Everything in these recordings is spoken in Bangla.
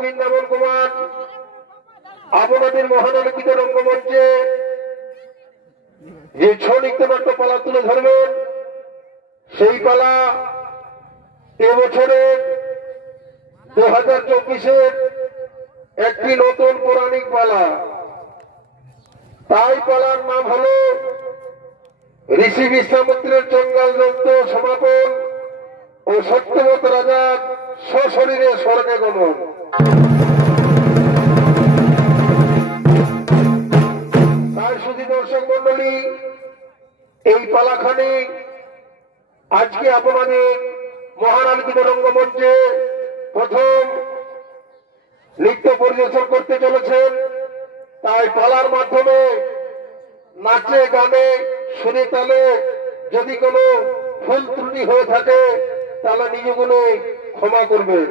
বৃন্দাবন কুমার আপনাদের মহানালিত রঙ্গমঞ্চে যে ছৌ নৃত্যনাট্য পালা তুলে ধরবেন, সেই পালা এবছরের 2024-এর একটি নতুন পৌরাণিক পালা। তাই পালার নাম হল ঋষি বিশ্বামিত্রের জঙ্গল যুদ্ধ সমাপন ও সত্যবত রাজার সশরীরে স্বর্গে গমন। তাই শুধু দর্শক মন্ডলী, এই পালাখানি আজকে আপনাদের মহানালিত রঙ্গমঞ্চে প্রথম নৃত্য পরিবেশন করতে চলেছেন। তাই পালার মাধ্যমে নাচে গানে সুরে তালে যদি কোনো ভুল ত্রুটি হয়ে থাকে তাহলে নিজগুলো ক্ষমা করবেন।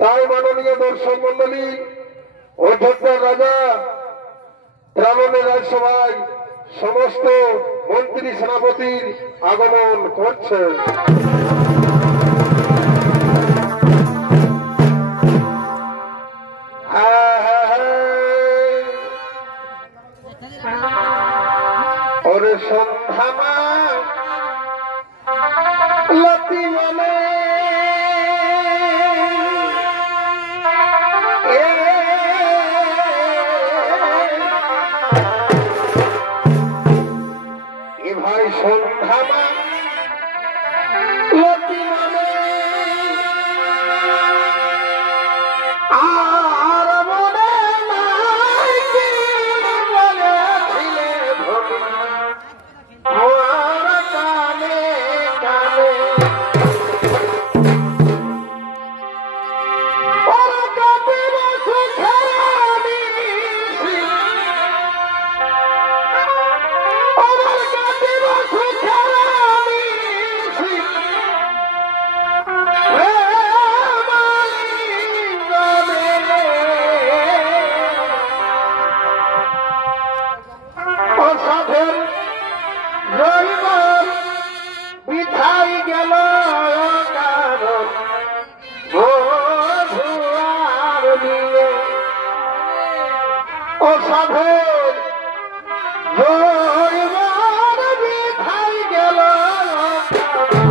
তাই মাননীয় দর্শক মন্ডলী, অযোধ্যার রাজা ত্রাবণের রাজসভায় সমস্ত মন্ত্রী সেনাপতির আগমন করছেন। ওরে সন্ধামা লতি বলে এ ভাই সন্ধামা লতি বলে আর মনে নাই কি বলেছিলে ভবি আমার কানে কানে ওরা কাটে বসে খেয়ালি ওরা কাটে বসে খেয়ালি অসাধের রইবার বিধাই গেল কারণ বধুয়ার দিয়ে অসাধের রইবার বিধাই গেল রাজা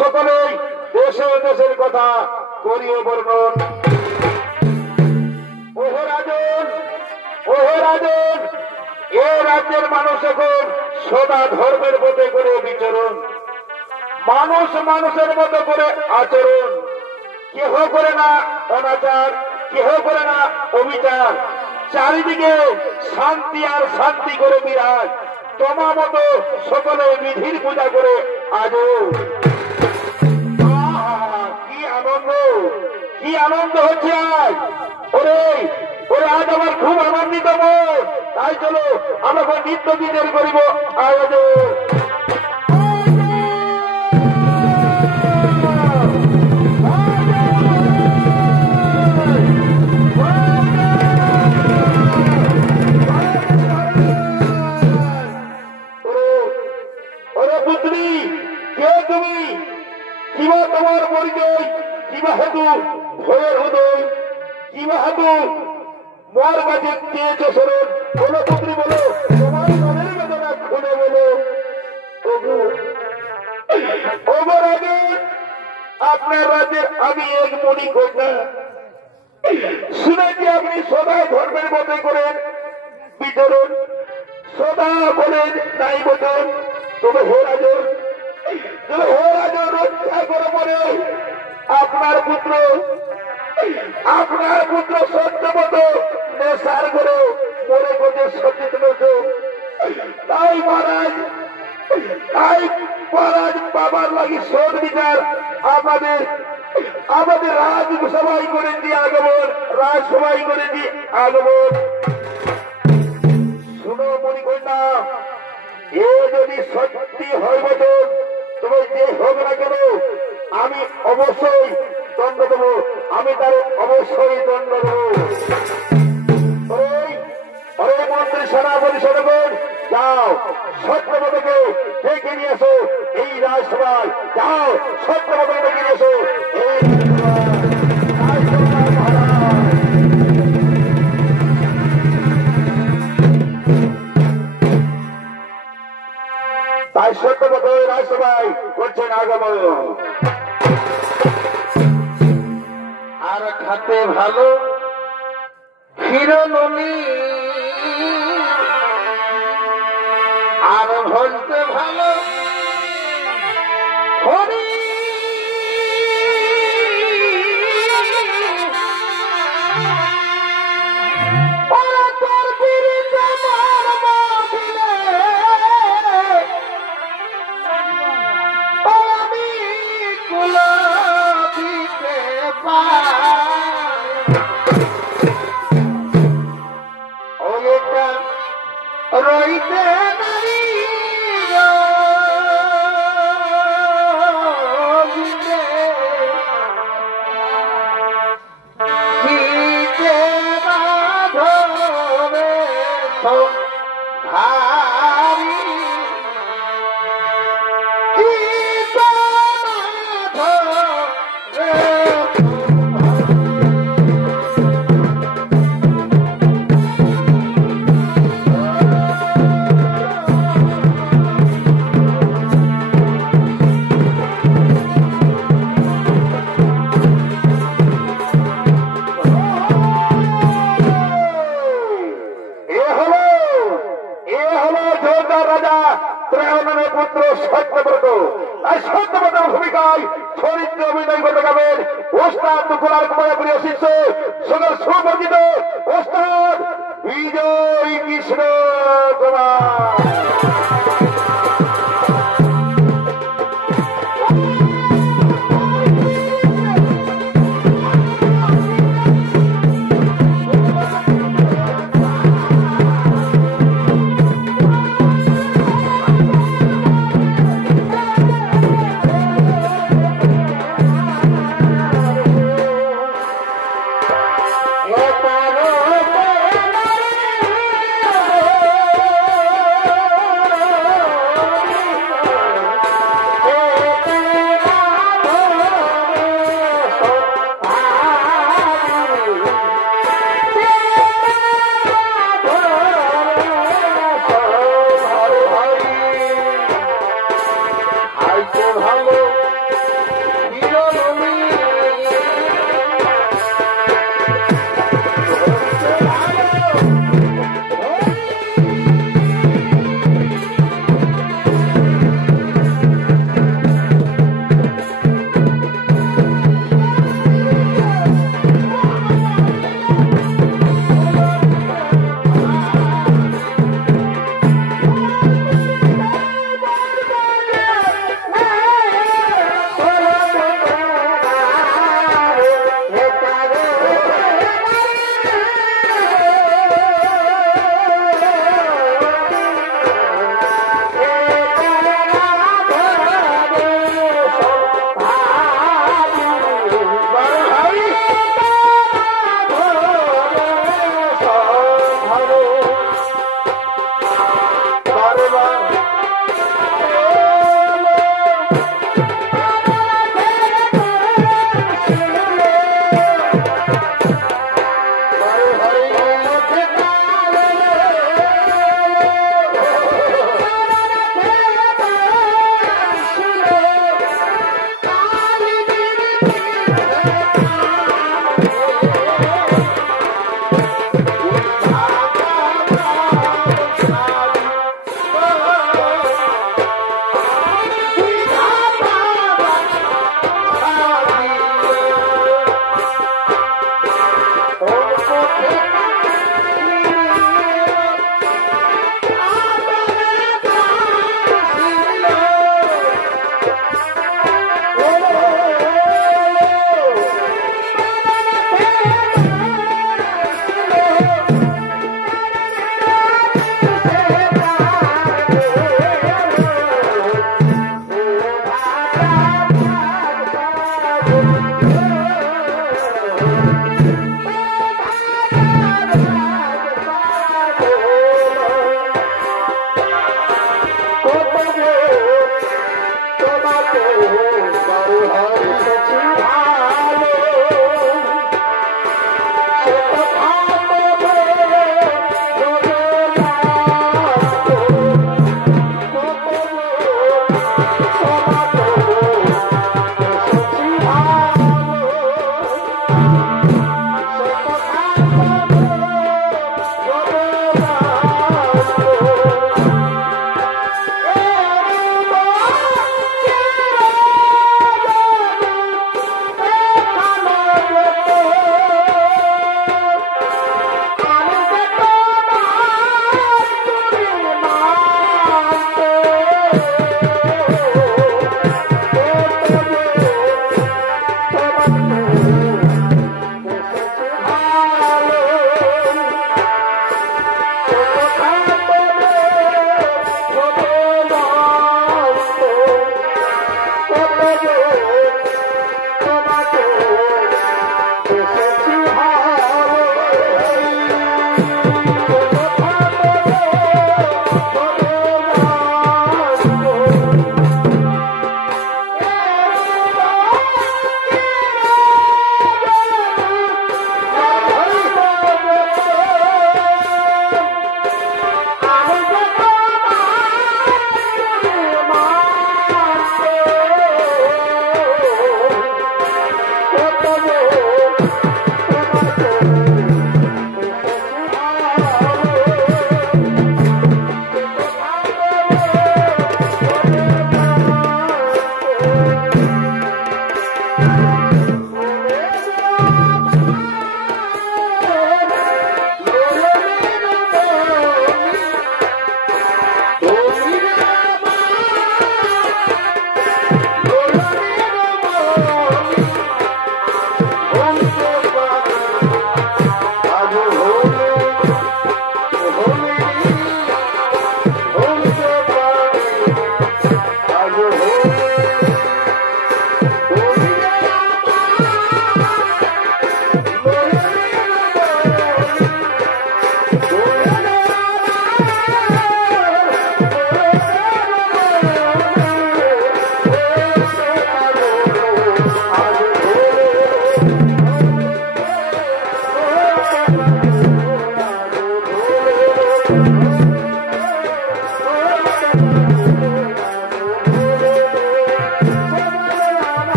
সকলেই দেশে দেশের কথা করিয়ে বর্ণন। ওহে রাজন, ওহে রাজন, এ রাজ্যের মানুষ এখন সদা ধর্মের পথে করে বিচরণ, মানুষ মানুষের মতো করে আচরণ, কেহ করে না অনাচার, কেহ করে না অবিচার, চারিদিকে শান্তি আর শান্তি করে বিরাজ। তোমার মতো সকলে বিধির পূজা করে আজও কি আনন্দ, কি আনন্দ হচ্ছে আজ। ওরে ওরে আজ আমার খুব আনন্দিত মন। তাই চলো আমরা নিত্য দিনের করিব আয়োজন। তোমার পরিচয় কিবা হেতু ভয়ের হৃদয়, কিবা হেতু মর মাঝে চেয়েছ শরণ। বলো পুত্রী, বলো তোমার মনের বেদনা খুলে বলো। ওগো রাজন, আপনার রাজ্যের আমি এক মণি কন্যা। শুনেছি আপনি সদা ধর্মের মধ্যে করেন বিচরণ, সদা বলেন নাই বচন। তবে হে রাজন, রক্ষা করে বলে আপনার পুত্র সত্যমত নেশার করে মরে গেছে সচেতন। তাই মহারাজ বাবার লাগি শোধ বিচার আমাদের রাজসভাই করে দিয়ে আগমন, রাজসভাই করে দিয়ে আগমন। শুনো মণিকন্যা, এ যদি সত্যি হয় বচন, তবে যে হোক না কেন আমি অবশ্যই দণ্ড দেব, আমি তার অবশ্যই দণ্ড দেব। মন্ত্রী সেনাপতি সদগণ, যাও সত্যপদকে ডেকে নিয়ে এসো এই রাজসভায়। যাও সত্যপদকে ডেকে নিয়ে এসো এই তাই সত্যপদ রাজসভায় করছেন আগমন। আর খাতে ভালো হিরণী, আর ভজতে ভালো হরি। রইতে নারী পুত্র সত্যব্রত। তাই সত্যব্রতের ভূমিকায় চরিত্র অভিনয় করতে যাবেন ওস্তাদ মুকুলার কুমার প্রিয় শিষ্য সকল সুপরিচিত ওস্তাদ বিজয় কৃষ্ণ কুমার।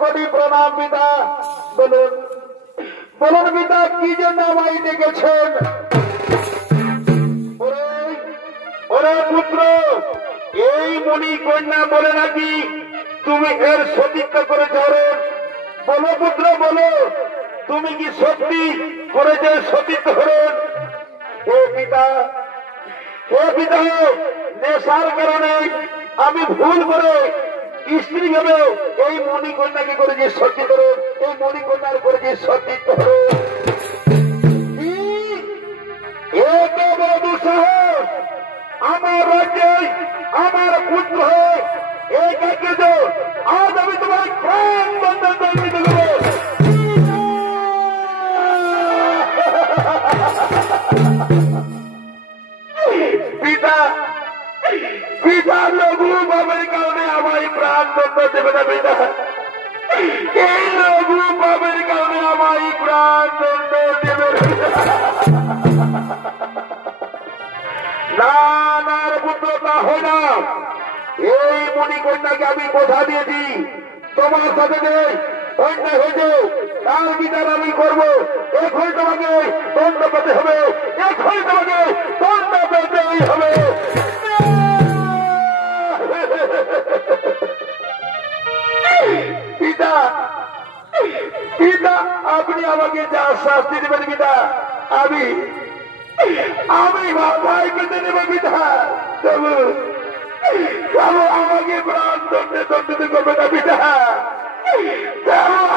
কোটি প্রণাম পিতা। বলুন বলুন পিতা, কি জন্য আমায় ডেকেছেন? ওরে পুত্র, এই মণি কন্যা বলে নাকি তুমি এর সতীত্ব করে ধরেন? বলো পুত্র বলো, তুমি কি সত্যি করে যে সতীত্ব ধরেন? হে পিতা, হে পিতা, নেশার কারণে আমি ভুল করে স্ত্রী ভেবে এই মণিকন্যাকে করে যে সত্যি ধরেন, এই মণিকন্যার করে যে সতীত্ব ধরেন। এত বড় দুঃসাহস আমার রাজ্যে আমার পুত্র এই কাকে যে আজ আমি তোমার প্রাণ দণ্ডিত করব। পিতা পিতা লঘু পাপের কারণে আমায় প্রাণ দণ্ড দেবে না পিতা, এই লঘু পাপের কারণে আমায় প্রাণ দণ্ড দেবে না। না পুত্র, তা হয় না। এই মণিকন্যাকে আমি কথা দিয়েছি তোমার সাথে নেই, অন্যায় হয়েছে তার বিচার আমি করবো। এখন তোমাকে দণ্ড পেতে হবে, এখন তোমাকে দণ্ড পেতেই হবে। পিতা পিতা, আপনি আমাকে যা শাস্তি দেবেন পিতা, আমি ভাই পেতে নেব পিতা। তবু আমাকে প্রাণ দণ্ডে দণ্ডিত করবে না পিতা,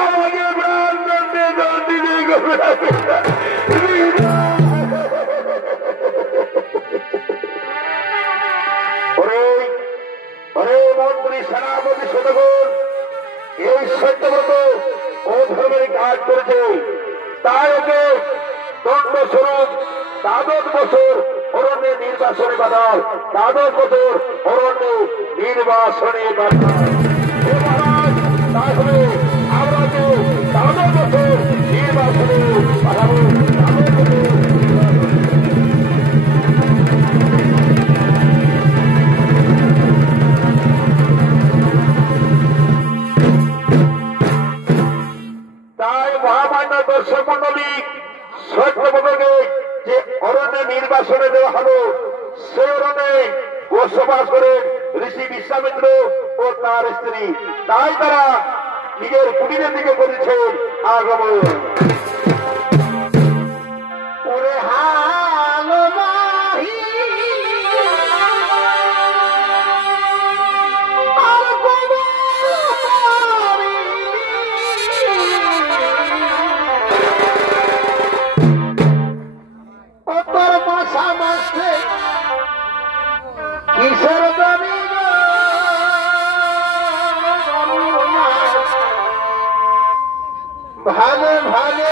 আমাকে প্রাণ দণ্ডে দণ্ডিত করবে না পিতা। মন্ত্রী সেনাপতি শতগুণ এই সত্যব্রত ও ধর্মের কাজ করেছে, তাই ওকে দণ্ড স্বরূপ 12 বছর অরণ্যে নির্বাসনে বাধাল, 12 বছর অরণ্যে নির্বাসনে বাধাল। তাহলে আমরা তো 12 বছর নির্বাসনে বাধাবো। তাই মহামান্য দর্শক মন্ডলী, সত্যব্রতকে যে অরণ্যে নির্বাসনে দেওয়া হলো, সে অরণ্যে বসবাস করে ঋষি বিশ্বামিত্র ও তার স্ত্রী। তাই তারা নিজের কুটিরের দিকে করেছে আগমন। ওরে হালো মাহি কিশোর ভালো ভালো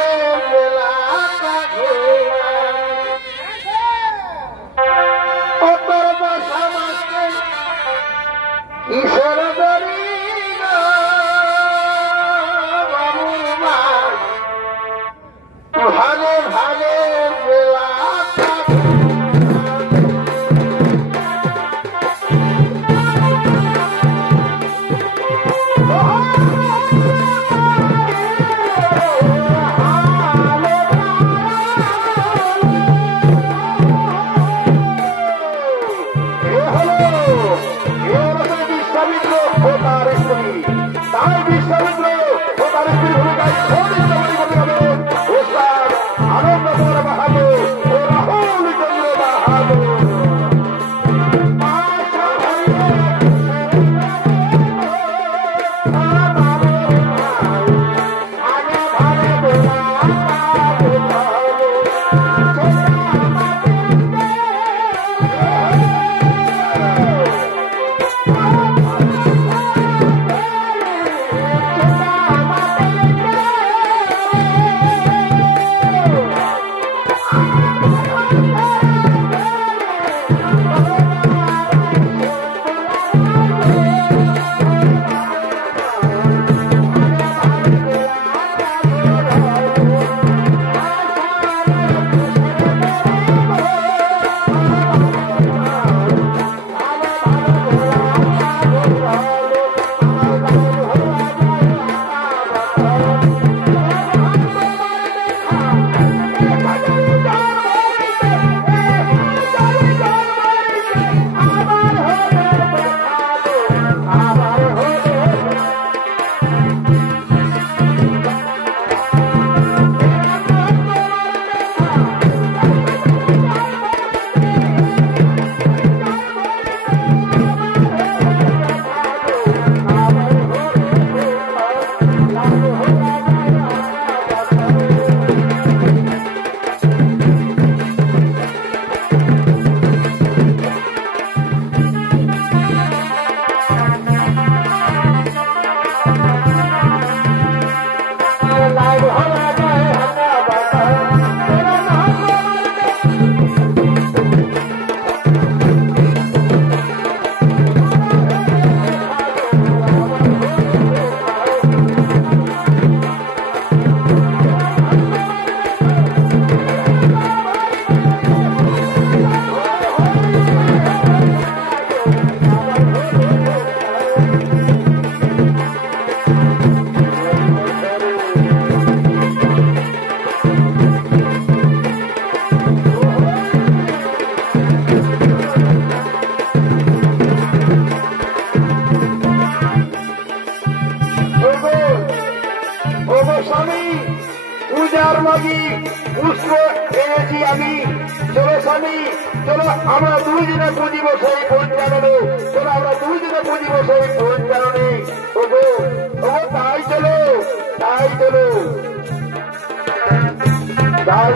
স্বামী চলো আমরা দুইজনে বুঝিব সেই পরিচালনে, চলো আমরা দুইজনে বুঝিব সেই পরিচালনে। ওগো ওগো তাই চলো, তাই চলো, তাই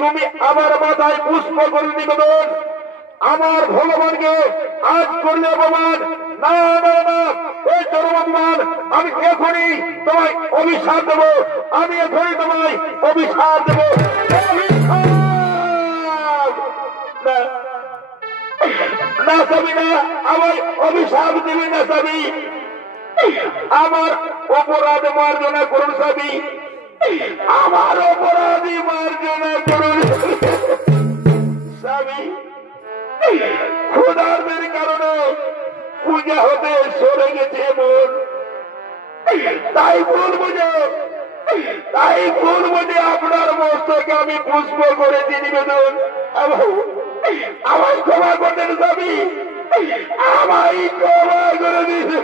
তুমি আমার মাথায় পুষ্প করে নিবেদন, আমার ভগবানকে আজ করলে অপমান। না না না, এই চরম অপমান। আমি এখনই তোমায় অভিশাপ দেবো, আমি এখনই তোমায় অভিশাপ দেবো। না স্বামী না, আমার অভিশাপ দেবে না স্বামী, আমার অপরাধ মার্জনা করুন স্বামী, আমার অপরাধী মার্জনা করুন স্বামী। ক্ষুধার্তের কারণে পূজা হতে সরে গেছে মন, তাই বলবো যে আপনার মস্তকে আমি পুষ্প করেছি নিবেদন। আমায় ক্ষমা করতেন স্বামী, আমায় ক্ষমা করে দিতে।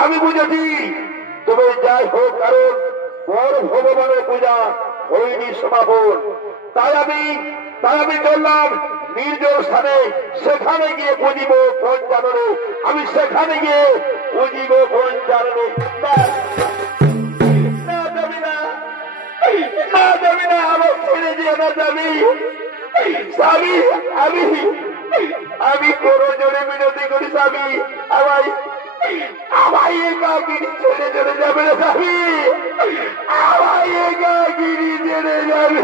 আমি বুঝেছি তবে যাই হোক, কারণ বড় ভগবানের পূজা হয়নি সমাপন, তাই আমি বললাম নির্জন স্থানে, সেখানে গিয়ে বুঝিব পঞ্চাননে, আমি সেখানে গিয়ে বুঝিব পঞ্চাননে। না যাবি না, আমার ছেড়ে দিয়ে না যাবি স্বামী। আমি কোনো জোরে বিনতি করি স্বামী, আমায় একাগিরি ছেড়ে চলে যাবে না স্বামী, আমায় একাগিরি ছেড়ে যাবে।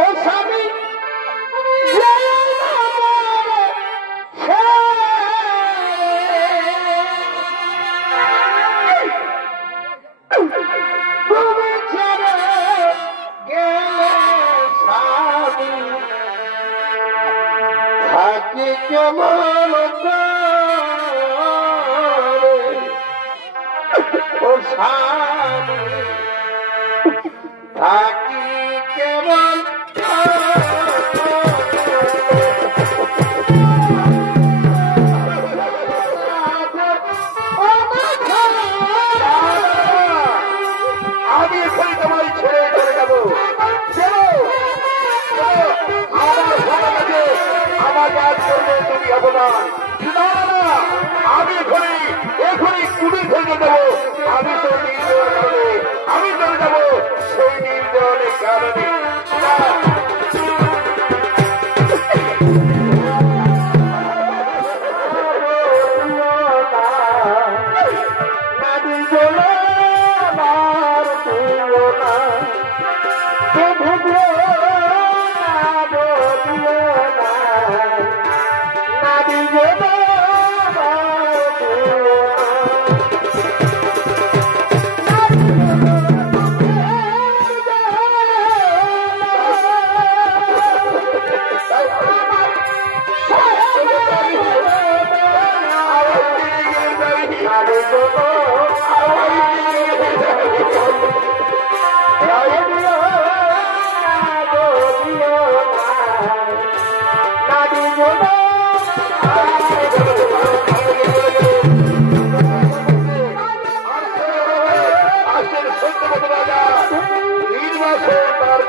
ও স্বামী থাকি কেমন ও স্বামী, থাকি কেমন আমি এখানে তোমায় ছেড়ে চলে যাবো। আমার কাজ করবে তুমি অবদান, আমি এখনই কুড়ি থেকে দেবো। আমি তো নির্জনের কারণে আমি চলে যাবো, সেই নির্জনের কারণে।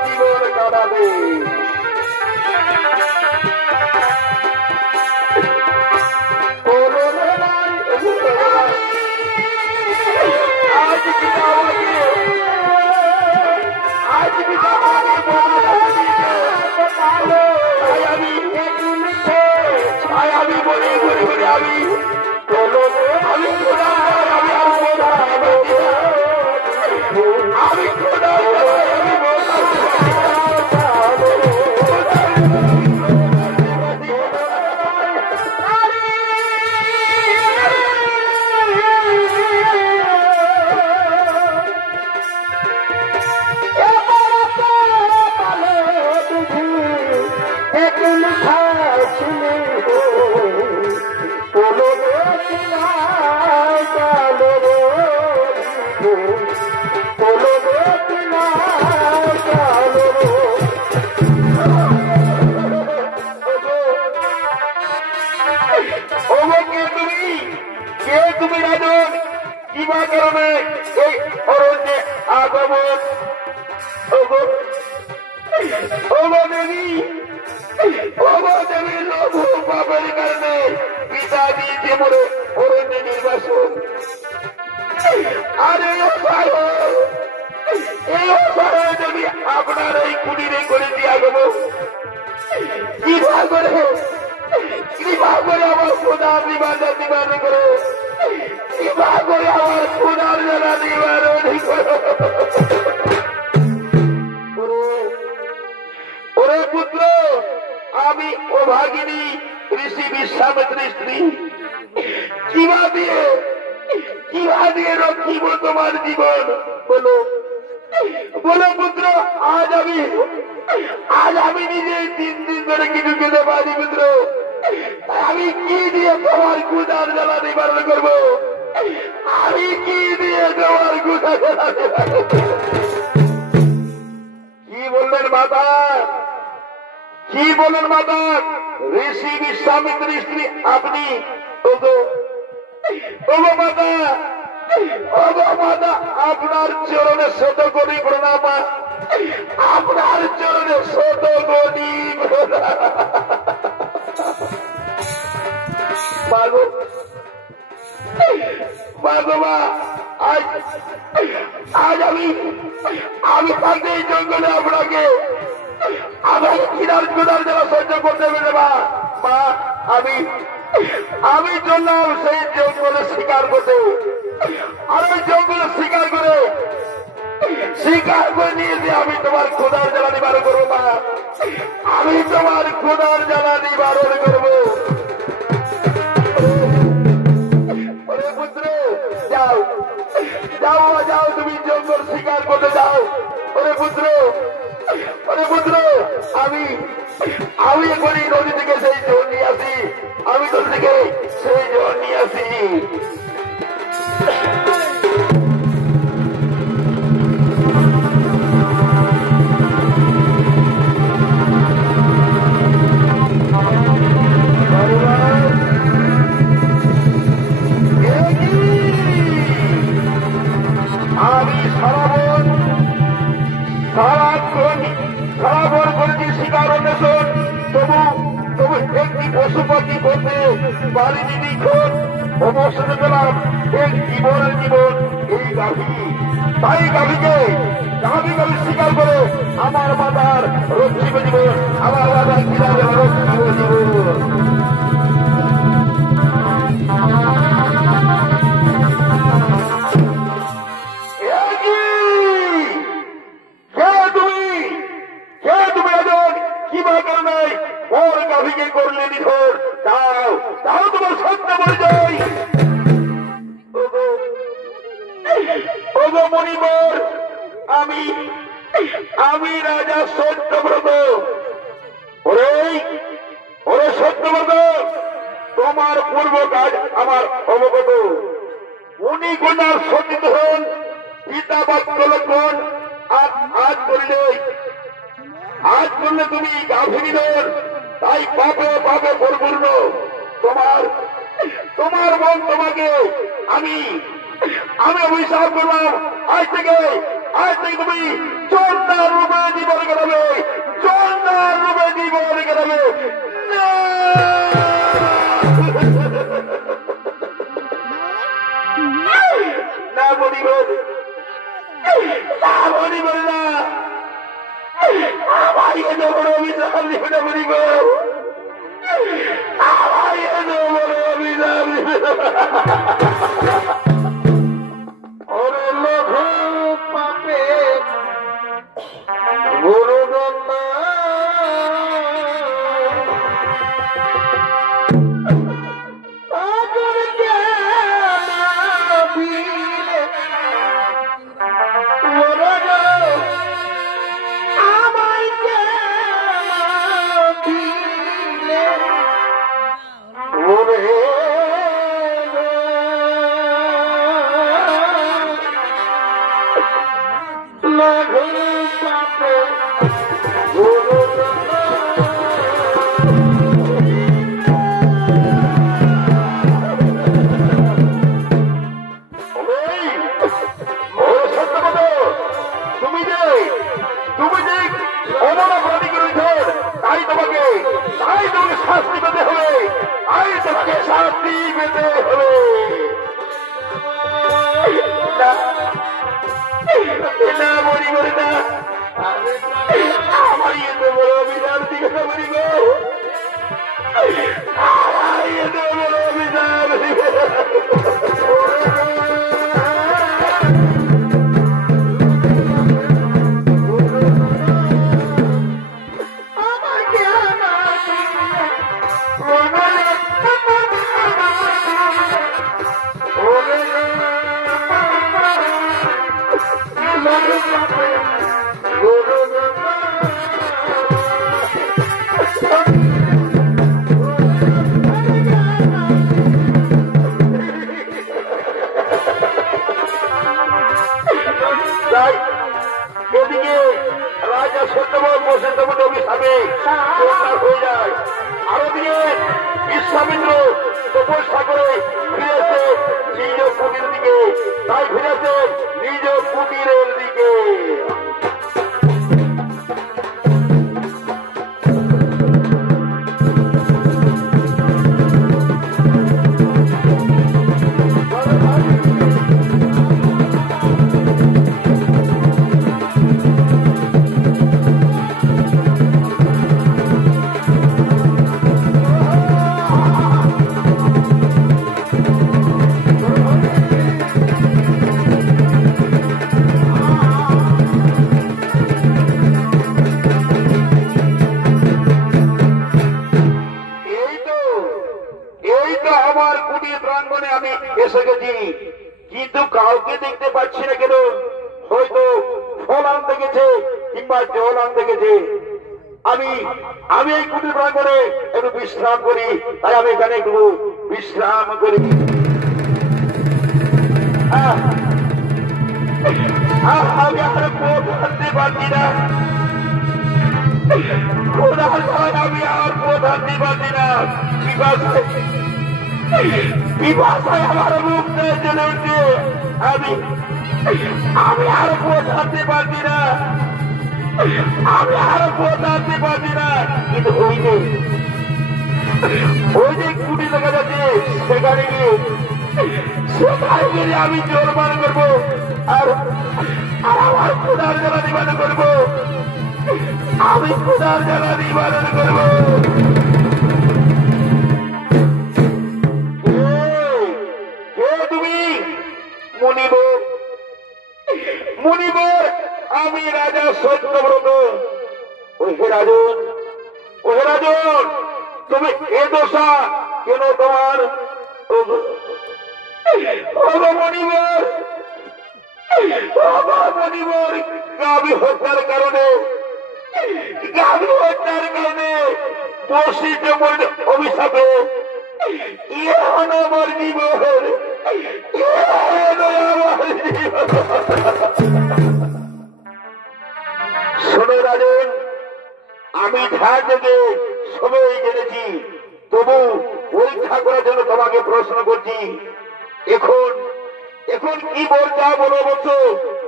জীবন কাটাবে। আমি বলি বলি বলি আমি তুমি রাজন কিবা কারণে এই অরণ্যে আগমন দেবী লঘু পাপের কারণে পিতা দিয়েছে বলে অরণ্যে নির্বাসন। আর এই অসহায় দেবী আপনার এই কুটিরে করে দিয়ে আগমন কৃপা করে আমার খুদার নিবারণ নিবারণ করো, কৃপা করে আমার খুদার জ্বালা নিবারণ করো। ওরে পুত্র, আমি অভাগিনী ঋষি বিশ্বামিত্রের স্ত্রী, কিবা দিয়ে রক্ষিব তোমার জীবন বলো বলো পুত্র। আজ আমি নিজে 3 দিন ধরে কিছু খেতে পারি পুত্র। আমি কি দিয়ে তোমার ক্ষুধার জ্বালা নিবারণ করবো? আমি কি দিয়ে তোমার ক্ষুধা জ্বালা নিবারণ করবো? কি বললেন মাতা? কি বললেন মাতা? ঋষি বিশ্বামিত্রের স্ত্রী আপনি? ওগো মাতা, আপনার চরণে শত কোটি প্রণাম, আপনার চরণে শত কোটি মা। আজ আমি থাকতে এই জঙ্গলে আপনাকে আমার ক্ষুধার যারা সহ্য করতে পেরে মা। আমি চললাম সেই জঙ্গলে শিকার করতে, আর ওই জঙ্গলে শিকার করে নিয়েছি আমি তোমার ক্ষুধার জ্বালা নিবারণ করবো মা। আমি তোমার ক্ষুধার জ্বালা নিবারণ করবো। পুত্র যাও যাও যাও, তুমি জঙ্গল শিকার করতে যাও। ওরে পুত্র আমি এখনই নদী থেকে সেই জল নিয়ে আসি, আমি নদী থেকে সেই জল নিয়ে আসি। আমি সারাবন করেছি শিকার অন্বেষণ, তবু একটি পশু পাখি করতে পারিনি নিখোঁজ। অবসরে পেলাম এক জীবনের জীবন এই গাভী। তাই গাভীকে শিকার করে আমার মাতার রক্ষিব জীবন, আমার মাতার কিভাবে রক্ষিব জীবন। করলে নিধর, তাও তোমার সত্য পরিচয়। ওগো মণিবর, আমি রাজা সত্যব্রত। ওরে সত্যব্রত, তোমার পূর্ব কাজ আমার অবগত। উনি কন্যার সতীত হন, পিতা বাক্য লক্ষণ। আজ করলে তুমি গাভীর, তাই পাপে পরিপূর্ণ। তোমার মন তোমাকে আমি অভিশাপ করলাম। আজ থেকে তুমি চোরটার রূপে জীবন এত বড় অভিশাপ দিবে না বলিব, আমায় এত বড় অভিশাপ দিবে না। ওরে লঘু পাপে গুরুদন্ডা শাস্তি পেতে হবে, আই তোমাকে শাস্তি পেতে হবে। না মরি করি না, আমার এত বড় অভিযান দিকে না মরি গো, আমার এত বড় অভিযান দিকে। এদিকে রাজা সত্যবান বসে তেমন অভিশাপে হয়ে যায়, আর ওদিকে বিশ্বামিন্দ্র তপস্যা করে ফিরেছে নিজ কুটির দিকে, তাই ফিরেছে নিজ কুটিরের দিকে। আমি এসে গেছি, কিন্তু কাউকে দেখতে পাচ্ছি না কেন, হয়তো ফল আনতে গেছে কিংবা জল আনতে গেছে। আমি এই কুটির প্রাঙ্গণে একটু বিশ্রাম করি, তাই আমি এখানে একটু বিশ্রাম করি। আমি আর পথ হাঁটতে পারছি না, আমি আর পথ হাঁটতে পারছি না, বিভাষায় আমার মুখ চলে উঠছে, আমি আর পথ হাঁটতে পারছি না, আমি আর পথ হাঁটতে পারছি না। কিন্তু ওই যে কুটি দেখা যাচ্ছে, সেখানে গিয়ে আমি জোরমান করবো, আর আমার ক্ষুধার জ্বালা নিবারণ করবো, আমি ক্ষুধার জ্বালা নিবারণ করবো। মুনিবর, আমি রাজা সত্যব্রত। ওহে রাজন, তুমি এ দশা কেন তোমার? মনিবর, গাভী হত্যার কারণে বসিত অভিশাপে আমার জীবন, শোনো রাজন, আমি ধার থেকে সময় জেনেছি, তবু পরীক্ষা করার জন্য তোমাকে প্রশ্ন করছি। এখন কি বলছা বলো বলছো?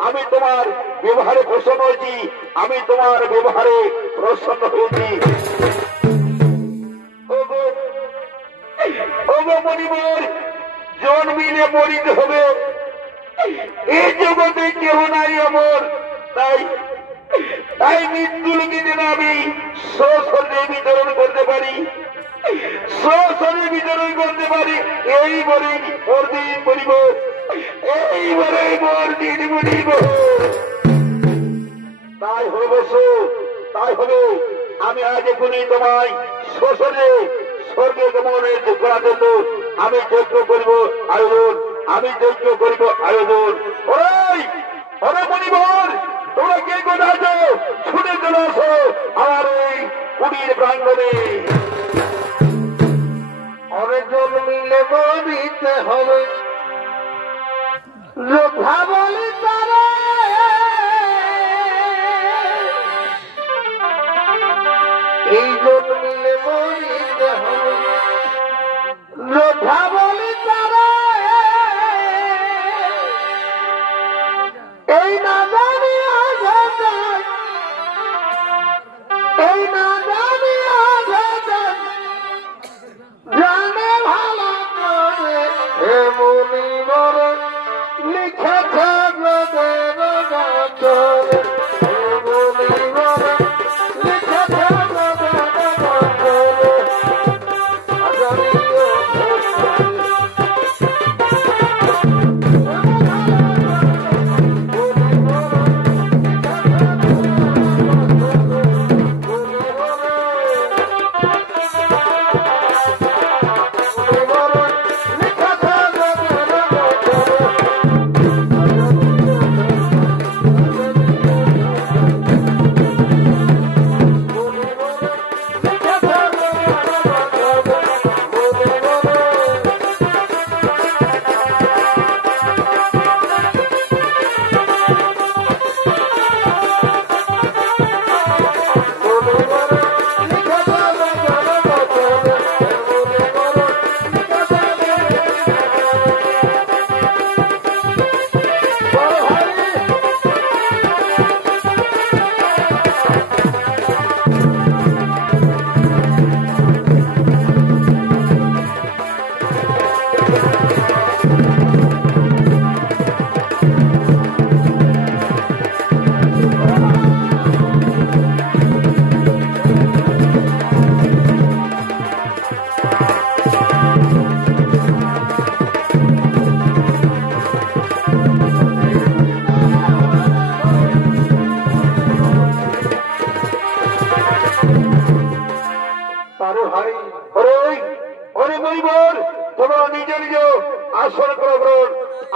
আমি তোমার ব্যবহারে প্রসন্ন হয়েছি, আমি তোমার ব্যবহারে প্রসন্ন হয়েছি। ওগো মনিবর, জন্মিলে মরিতে হবে, এই জগতে কেহ নাই অমর, তাই মৃত্যুলোকে যেন আমি স্বশরীরে বিতরণ করতে পারি, স্বশরীরে বিতরণ করতে পারি, এই বলেই মোর দিন বলিব, এই বলেই মোর দিন বলিব। তাই হবে বস, তাই হবে আমি আজ এখনই তোমায় স্বশরীরে স্বর্গে গমনের করার জন্য আমি যজ্ঞ করিব আয়োজন, আমি যজ্ঞ করিব আয়োজন। ওরে মণিবর, তোমরা কে কোথায় আছো? ছুটে চলে আসো আমার এই কুটির প্রাঙ্গণে। অনেকজন মিলে মরিতে হবে, যোদ্ধা বলি তারা এই জন মিলে মরিতে হবে, যোদ্ধা বলি তারা এই না জানি আঘাত, এই না জানি আঘাত জানে ভালো করে এমনি মরে লিখেছে ব্রদের গাছরে, এমনি মরে লিখেছে ব্রদের গাছরে আজারিও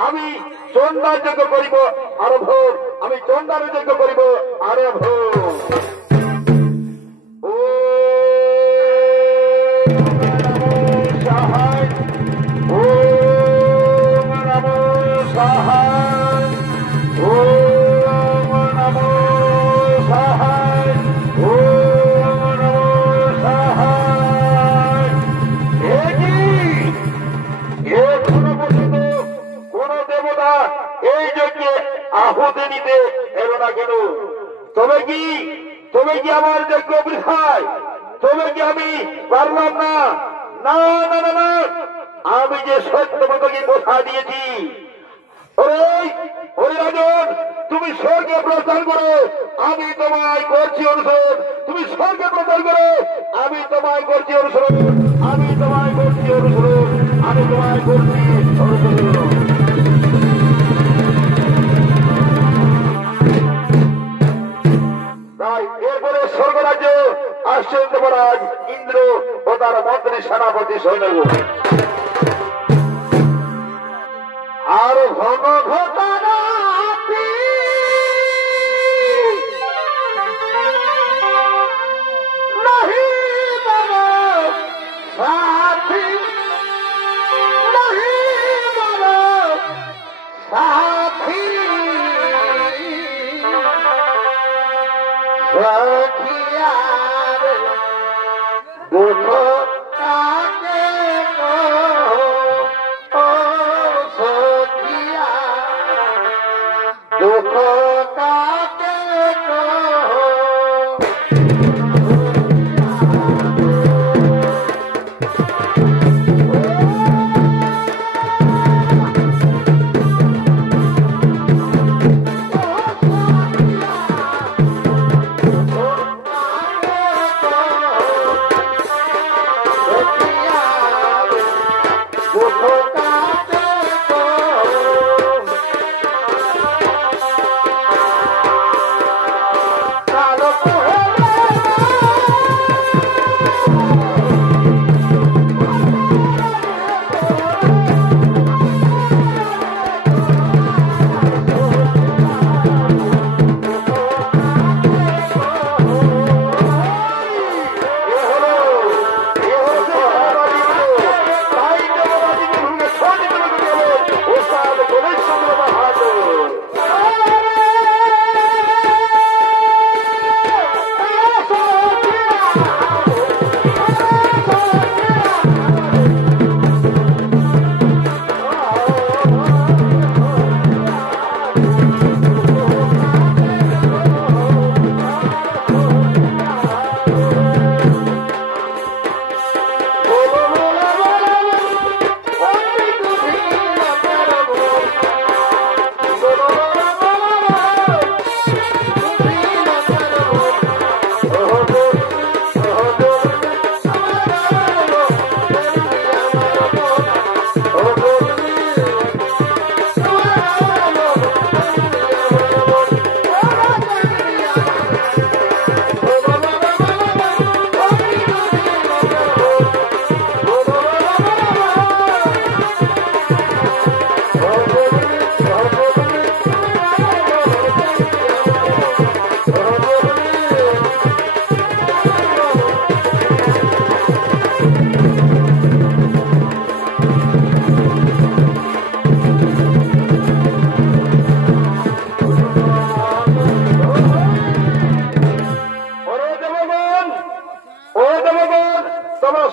আমি চন্দার যজ্ঞ করিব আরম্ভ, আমি চন্দার যজ্ঞ করিব আরম্ভ। ও সাহায়, ও নম সাহায়, ও নম সাহায়, ও নম সাহায়। কোন দেবতা এই যজ্ঞে আহুতি নিতে এলো না কেন? তবে কি আমার যজ্ঞ বৃথায়? তবে কি আমি পারলাম না? না না না না, আমি যে সত্য মতকে কথা দিয়েছি। ওরে রাজন, তুমি স্বর্গে প্রস্থান করো, আমি তোমায় করছি অনুসরণ। তুমি স্বর্গে প্রস্থান করো, আমি তোমায় করছি অনুসরণ, আমি তোমায় করছি অনুসরণ, আমি তোমায় করছি অনুসরণ। তাই এরপরে স্বর্গরাজ্য আসছেন দেবরাজ ইন্দ্র ও তার মন্ত্রী সেনাপতি সৈন্য। আর ঘন ঘটনা নাহি বড় সাথী, নাহি বড় সাথী সখিয়ার দুঃখ কাকে ও সখিয়া, দুঃখ কাকে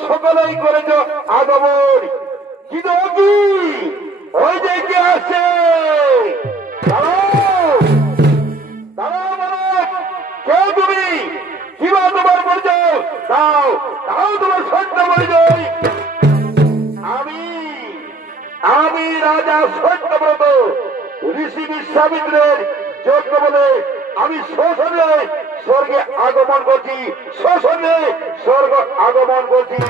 সকলেই করেছ আগমন, কিন্তু কি ওই যে কে আসছে? কে তুমি? কিবা তোমার পরিচয় দাও, দাও তোমার সত্য পরিচয়। আমি রাজা সত্যব্রত ঋষি বিশ্বামিত্রের যজ্ঞ বলে আমি শ্মশানে স্বর্গে আগমন করছি, শ্মশানে স্বর্গ আগমন করছি।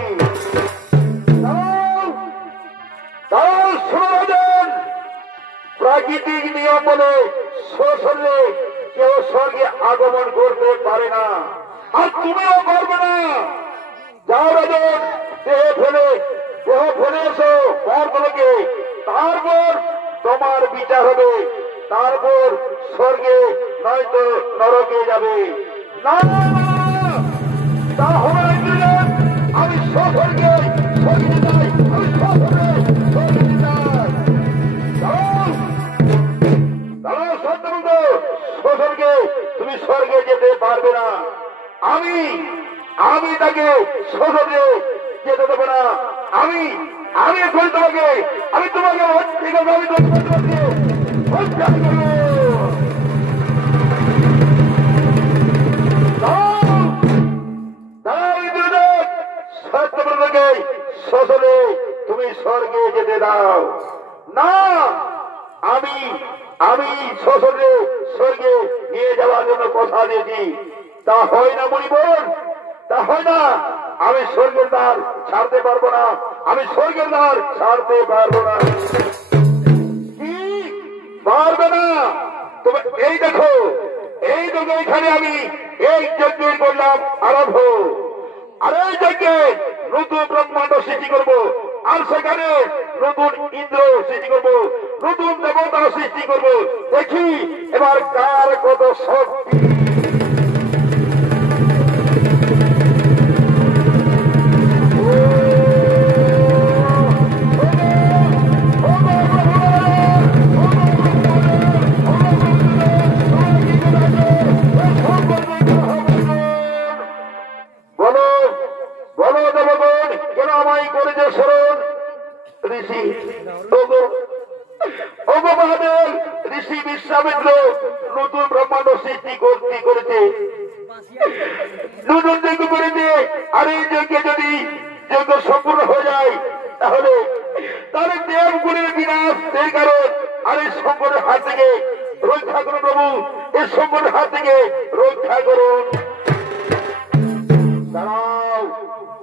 প্রাকৃতিক নিয়ম বলে শ্মশানে কেউ স্বর্গে আগমন করতে পারে না, আর তুমিও পারবে না। যাও রাজন, দেহ ফেলে এসো পরগুলোকে, তারপর তোমার বিচার হবে, তারপর স্বর্গে নয়তো নরকে যাবে। না, তা হবে না ইন্দ্রদেব। আমি স্বর্গে স্বর্গে যাই, আমি স্বর্গে স্বর্গে যাই। দাঁড়াও সত্যবন্ধ, স্বর্গে তুমি স্বর্গে যেতে পারবে না। আমি তাকে স্বর্গে যেতে দেবো না। আমি এখন তোমাকে আমি ঠিক আছে, আমি তোমাকে হত্যা করব। সত্যব্রতকে শ্মশানে তুমি স্বর্গে যেতে দাও না। আমি শ্মশানে স্বর্গে নিয়ে যাওয়ার জন্য কথা দিয়েছি, তা হয় না মণিবর, তা হয় না। আমি স্বর্গের দ্বার ছাড়তে পারবো না, আমি স্বর্গের দ্বার ছাড়তে পারবো না। কি পারবে না? তবে এই দেখো এখানে আমি এই যজ্ঞের করলাম আরম্ভ, আর এই যজ্ঞে নতুন ব্রহ্মাণ্ড সৃষ্টি করব, আর সেখানে নতুন ইন্দ্র সৃষ্টি করব, নতুন দেবতা সৃষ্টি করব। দেখি এবার কার কত শক্তি। ঋষি বিশ্বামিত্র নতুন ব্রহ্মাণ্ড সৃষ্টি করেছে, নতুন যজ্ঞ করেছে। আর এই যজ্ঞে যদি যজ্ঞ সম্পূর্ণ হয়ে যায় তাহলে দেবগুণের বিনাশ। সেই কারণ আর এই সংকটের হাত থেকে রক্ষা করুন প্রভু, এই সংকটের হাত থেকে রক্ষা করুন।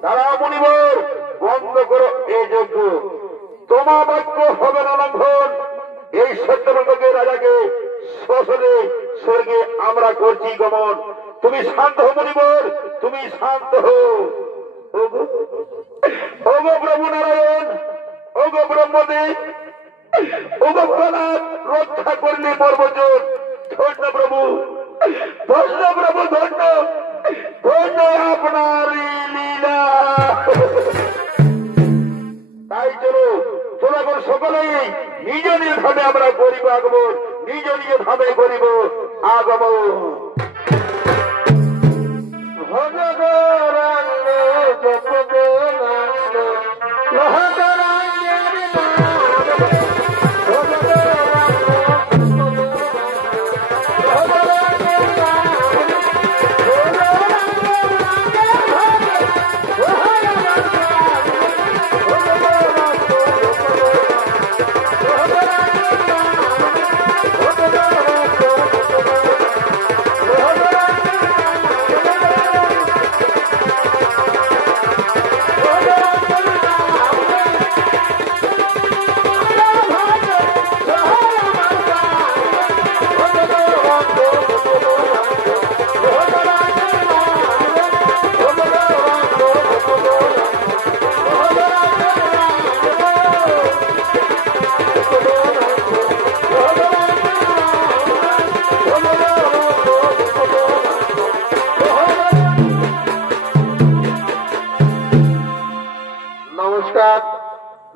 দাঁড়াও মণিবর, বন্ধ করো এই যজ্ঞ। তোমার বাক্য হবে না লঙ্ঘন। এই সত্যব্রতকে রাজাকে শ্মশানে স্বর্গে আমরা করছি গমন। তুমি শান্ত হো মণিবর, তুমি শান্ত হো। ওগো প্রভু নারায়ণ, ওগো ব্রহ্মদেব, ওগো ভোলানাথ, রক্ষা করলে মর্মজন। ধন্য প্রভু, ধন্য প্রভু, ধন্য ধন্য আপনার লীলা। তাই চলো এখন সকলেই নিজ নিজ ধামে আমরা করিব আগমন, নিজ নিজ ধামে করিব আগমন।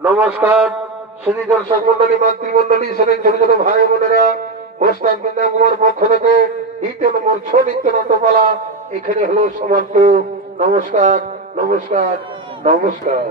নমস্কার সুধী দর্শক মন্ডলী, মাতৃমন্ডলী, সেদিন ছোট ছোট ভাই বোনেরা, হোস্টার বৃন্দাবনের পক্ষ থেকে 2 নম্বর 6 নিত্যনাথপালা এখানে হলো সমাপ্ত। নমস্কার। নমস্কার নমস্কার।